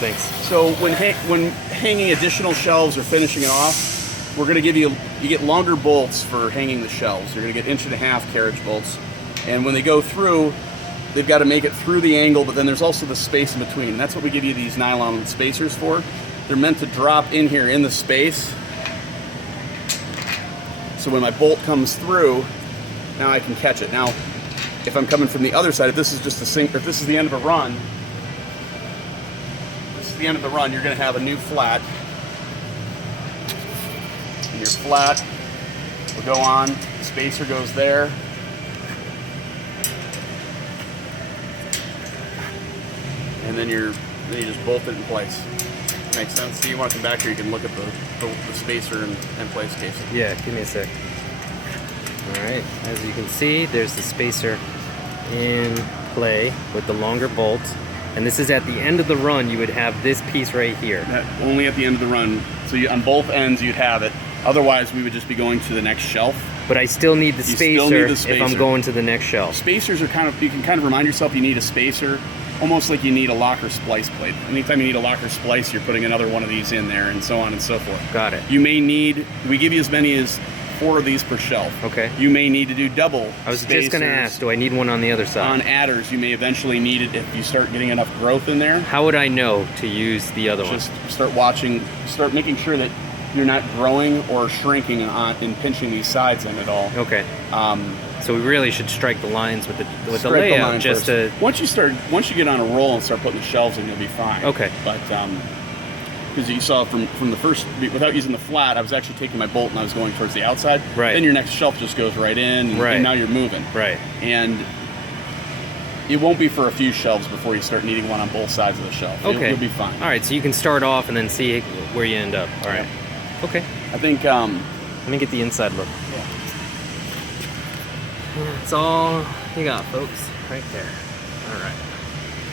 Thanks. So when hanging additional shelves or finishing it off, we're going to give you get longer bolts for hanging the shelves. You're going to get 1.5-inch carriage bolts, and when they go through, they've got to make it through the angle. But then there's also the space in between. And that's what we give you these nylon spacers for. They're meant to drop in here in the space. So when my bolt comes through, now I can catch it. Now, if I'm coming from the other side, if this is just a sink, or if this is the end of a run, this is the end of the run, you're going to have a new flat. And your flat will go on, the spacer goes there. And then you just bolt it in place. Makes sense? So you want to come back here, you can look at the spacer and place casing. Yeah, give me a sec. Alright, as you can see, there's the spacer in play with the longer bolt. And this is at the end of the run, you would have this piece right here. Only at the end of the run. So on both ends you'd have it. Otherwise we would just be going to the next shelf. But I still need the spacer if I'm going to the next shelf. Spacers are you can kind of remind yourself you need a spacer, almost like you need a locker splice plate. Anytime you need a locker splice, you're putting another one of these in there, and so on and so forth. Got it. You may need, we give you as many as 4 of these per shelf. Okay. You may need to do double I was just going to ask, do I need one on the other side? On adders, you may eventually need it if you start getting enough growth in there. How would I know to use the other one? Just start making sure that you're not growing or shrinking and pinching these sides in at all. Okay. So we really should strike the lines with the layout just to... Once you get on a roll and start putting the shelves in, you'll be fine. Okay. But because you saw from the first, without using the flat, I was actually taking my bolt and I was going towards the outside. Right. Then your next shelf just goes right in, right. And now you're moving. Right. And it won't be for a few shelves before you start needing one on both sides of the shelf. Okay. You'll be fine. All right, so you can start off and then see where you end up. All right. Yeah. Okay. I think... Let me get the inside look. Yeah. That's all you got, folks. Right there. All right.